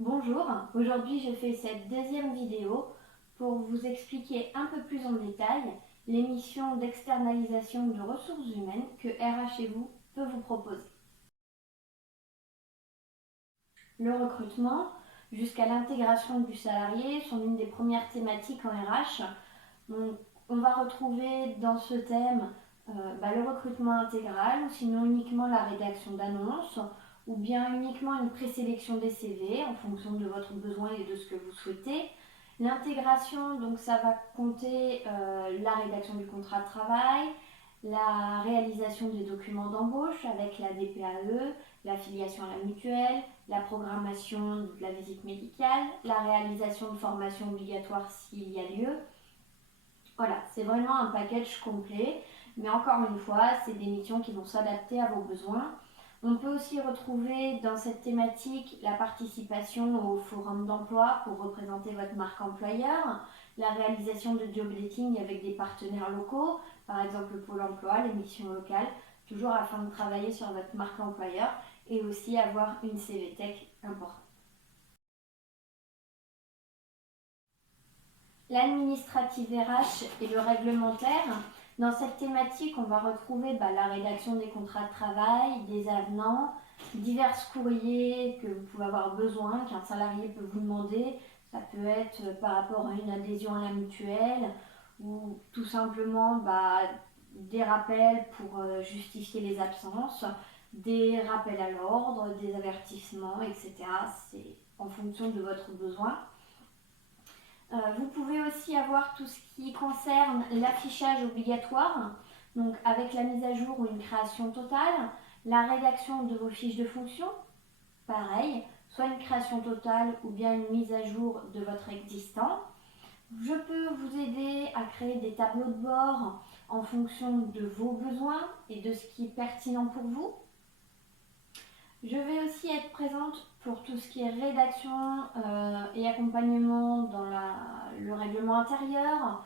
Bonjour, aujourd'hui je fais cette deuxième vidéo pour vous expliquer un peu plus en détail les missions d'externalisation de ressources humaines que RH et vous peut vous proposer. Le recrutement jusqu'à l'intégration du salarié sont l'une des premières thématiques en RH. Donc, on va retrouver dans ce thème le recrutement intégral ou sinon uniquement la rédaction d'annonces ou bien uniquement une présélection des CV en fonction de votre besoin et de ce que vous souhaitez. L'intégration, donc ça va compter la rédaction du contrat de travail, la réalisation des documents d'embauche avec la DPAE, l'affiliation à la mutuelle, la programmation de la visite médicale, la réalisation de formations obligatoires s'il y a lieu. Voilà, c'est vraiment un package complet, mais encore une fois, c'est des missions qui vont s'adapter à vos besoins. On peut aussi retrouver dans cette thématique la participation au forum d'emploi pour représenter votre marque employeur, la réalisation de job dating avec des partenaires locaux, par exemple Pôle emploi, les missions locales, toujours afin de travailler sur votre marque employeur et aussi avoir une CV Tech importante. L'administrative RH et le réglementaire. Dans cette thématique, on va retrouver la rédaction des contrats de travail, des avenants, divers courriers que vous pouvez avoir besoin, qu'un salarié peut vous demander. Ça peut être par rapport à une adhésion à la mutuelle ou tout simplement des rappels pour justifier les absences, des rappels à l'ordre, des avertissements, etc. C'est en fonction de votre besoin. Vous pouvez aussi avoir tout ce qui concerne l'affichage obligatoire, donc avec la mise à jour ou une création totale, la rédaction de vos fiches de fonction, pareil, soit une création totale ou bien une mise à jour de votre existant. Je peux vous aider à créer des tableaux de bord en fonction de vos besoins et de ce qui est pertinent pour vous. Je vais aussi être présente pour tout ce qui est rédaction et accompagnement dans le règlement intérieur,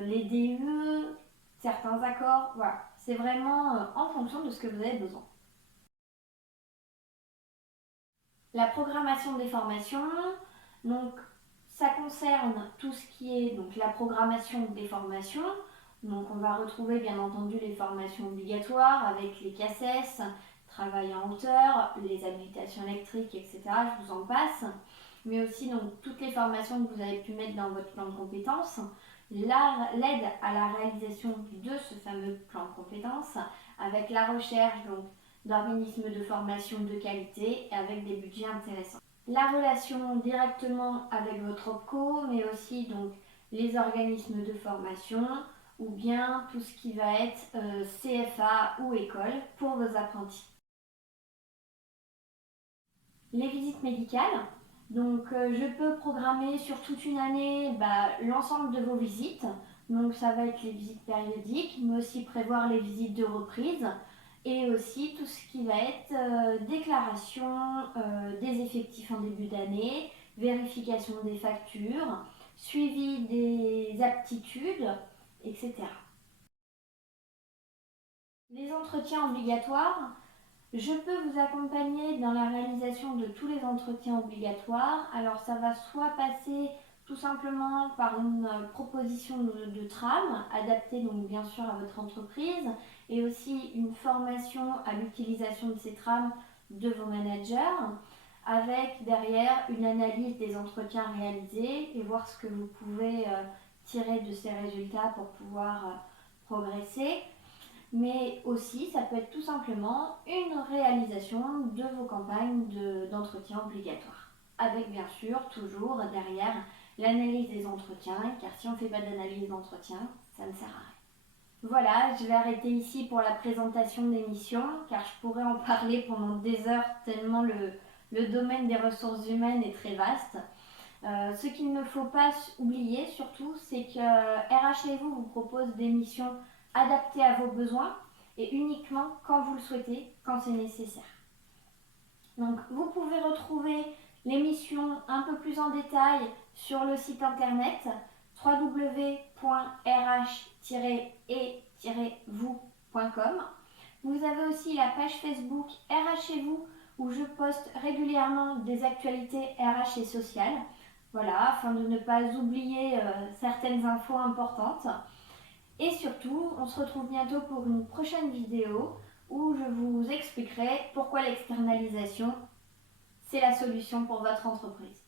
les DUE, certains accords. Voilà, c'est vraiment en fonction de ce que vous avez besoin. La programmation des formations, donc ça concerne tout ce qui est donc la programmation des formations. Donc on va retrouver bien entendu les formations obligatoires avec les CACES, travail en hauteur, les habilitations électriques, etc. Je vous en passe. Mais aussi donc toutes les formations que vous avez pu mettre dans votre plan de compétences, l'aide à la réalisation de ce fameux plan de compétences avec la recherche d'organismes de formation de qualité et avec des budgets intéressants. La relation directement avec votre OPCO, mais aussi donc les organismes de formation ou bien tout ce qui va être CFA ou école pour vos apprentis. Les visites médicales. Donc je peux programmer sur toute une année l'ensemble de vos visites. Donc ça va être les visites périodiques, mais aussi prévoir les visites de reprise et aussi tout ce qui va être déclaration des effectifs en début d'année, vérification des factures, suivi des aptitudes, etc. Les entretiens obligatoires. Je peux vous accompagner dans la réalisation de tous les entretiens obligatoires. Alors ça va soit passer tout simplement par une proposition de trame adaptée donc bien sûr à votre entreprise et aussi une formation à l'utilisation de ces trames de vos managers avec derrière une analyse des entretiens réalisés et voir ce que vous pouvez tirer de ces résultats pour pouvoir progresser. Mais aussi, ça peut être tout simplement une réalisation de vos campagnes d'entretien obligatoires. Avec bien sûr toujours derrière l'analyse des entretiens, car si on ne fait pas d'analyse d'entretien, ça ne sert à rien. Voilà, je vais arrêter ici pour la présentation des missions, car je pourrais en parler pendant des heures tellement le domaine des ressources humaines est très vaste. Ce qu'il ne faut pas oublier surtout, c'est que RH et vous propose des missions adaptées à vos besoins et uniquement quand vous le souhaitez, quand c'est nécessaire. Donc vous pouvez retrouver les missions un peu plus en détail sur le site internet www.rh-et-vous.com. Vous avez aussi la page Facebook RH et vous où je poste régulièrement des actualités RH et sociales, voilà, afin de ne pas oublier certaines infos importantes. Et surtout, on se retrouve bientôt pour une prochaine vidéo où je vous expliquerai pourquoi l'externalisation, c'est la solution pour votre entreprise.